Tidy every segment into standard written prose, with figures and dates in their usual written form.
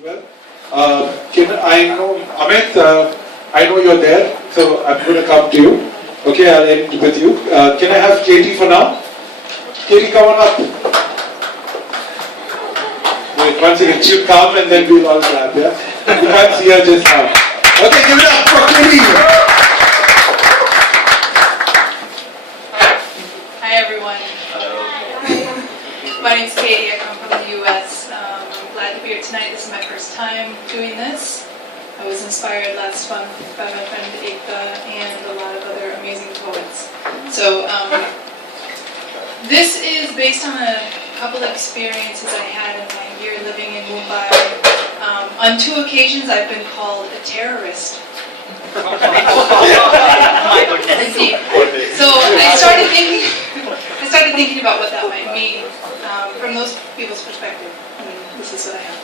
Well, I know, Amit, I know you're there, so I'm going to come to you. Okay, I'll end with you. Can I have Katie for now? Katie, come on up. Wait, one second, she'll come and then we'll all clap, yeah? You can't see her just now. Okay, give it up for Katie. Hi everyone. My name's Katie, I come from the US. I'm glad to be here tonight. This is my first time doing this. I was inspired last month by my friend Ekta and a lot of other amazing poets. So this is based on a couple of experiences I had in my year living in Mumbai. On 2 occasions I've been called a terrorist. Indeed. So I started thinking about what that might mean from those people's perspective. And this is what I have.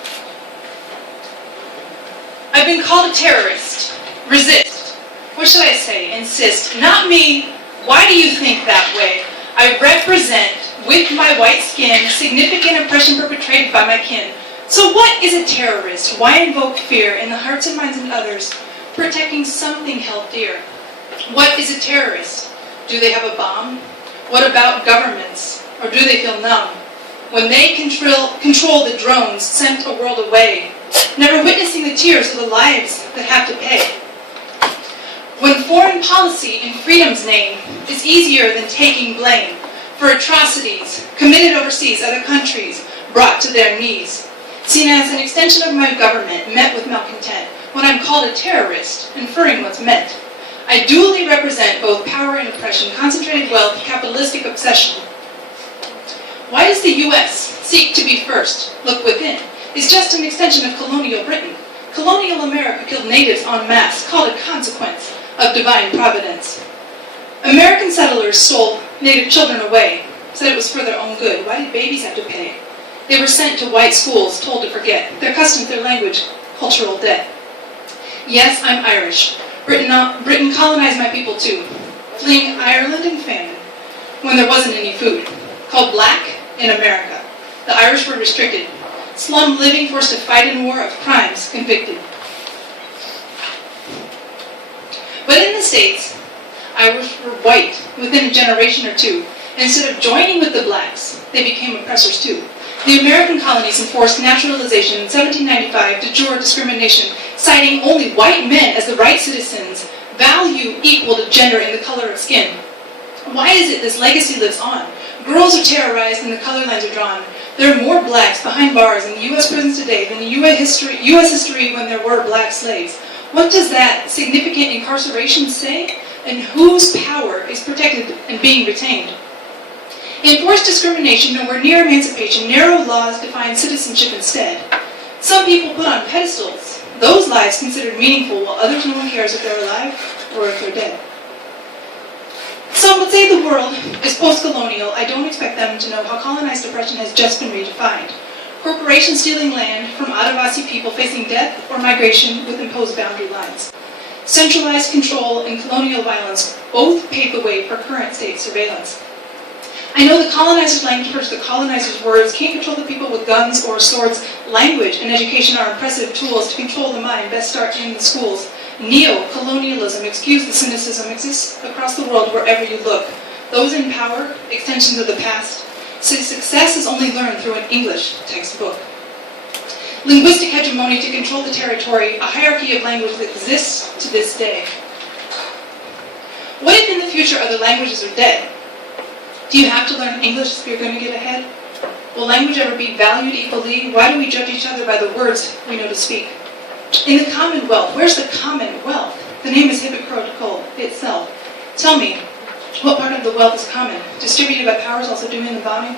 I've been called a terrorist. Resist. What should I say? Insist. Not me. Why do you think that way? I represent, with my white skin, significant oppression perpetrated by my kin. So what is a terrorist? Why invoke fear in the hearts and minds of others, protecting something held dear? What is a terrorist? Do they have a bomb? What about governments? Or do they feel numb? When they control the drones sent a world away, never witnessing the tears of the lives that have to pay. When foreign policy in freedom's name is easier than taking blame for atrocities committed overseas, other countries brought to their knees, seen as an extension of my government met with malcontent, when I'm called a terrorist, inferring what's meant. I duly represent both power and oppression, concentrated wealth, capitalistic obsession. Why does the US seek to be first? Look within. It's just an extension of colonial Britain. Colonial America killed natives en masse, called a consequence of divine providence. American settlers stole native children away, said it was for their own good. Why did babies have to pay? They were sent to white schools, told to forget their customs, their language, cultural debt. Yes, I'm Irish. Britain colonized my people too, fleeing Ireland and famine when there wasn't any food. Called black in America. The Irish were restricted. Slum living, forced to fight in war, of crimes convicted. But in the States, Irish were white within a generation or two. Instead of joining with the blacks, they became oppressors too. The American colonies enforced naturalization in 1795 de jure discrimination, citing only white men as the right citizens, value equal to gender and the color of skin. Why is it this legacy lives on? Girls are terrorized and the color lines are drawn. There are more blacks behind bars in U.S. prisons today than in U.S. history when there were black slaves. What does that significant incarceration say? And whose power is protected and being retained? Enforced discrimination, nowhere near emancipation, narrow laws define citizenship instead. Some people put on pedestals, those lives considered meaningful, while others no one cares if they're alive or if they're dead. Some would say the world is post-colonial. I don't expect them to know how colonized oppression has just been redefined. Corporations stealing land from Adivasi people facing death or migration with imposed boundary lines. Centralized control and colonial violence both pave the way for current state surveillance. I know the colonizer's language, the colonizer's words can't control the people with guns or swords. Language and education are impressive tools to control the mind, best start in the schools. Neo-colonialism, excuse the cynicism, exists across the world wherever you look. Those in power, extensions of the past, say success is only learned through an English textbook. Linguistic hegemony to control the territory, a hierarchy of language that exists to this day. What if in the future other languages are dead? Do you have to learn English if you're going to get ahead? Will language ever be valued equally? Why do we judge each other by the words we know to speak? In the Commonwealth, where's the Commonwealth? The name is hypocritical itself. Tell me, what part of the wealth is common? Distributed by powers also doing the bombing?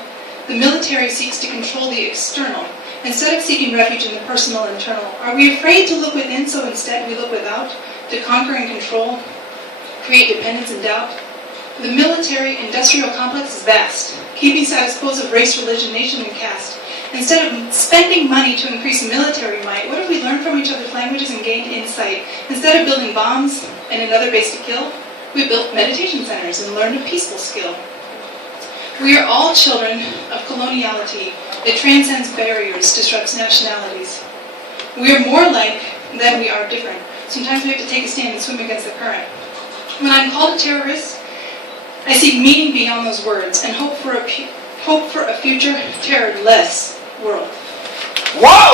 The military seeks to control the external, instead of seeking refuge in the personal and internal. Are we afraid to look within, so instead we look without? To conquer and control? Create dependence and doubt? The military-industrial complex is vast, keeping status quo of race, religion, nation, and caste. Instead of spending money to increase military might, what have we learned from each other's languages and gained insight? Instead of building bombs and another base to kill, we built meditation centers and learned a peaceful skill. We are all children of coloniality that transcends barriers, disrupts nationalities. We are more alike than we are different. Sometimes we have to take a stand and swim against the current. When I'm called a terrorist, I seek meaning beyond those words and hope for a future terror-less world. Wow!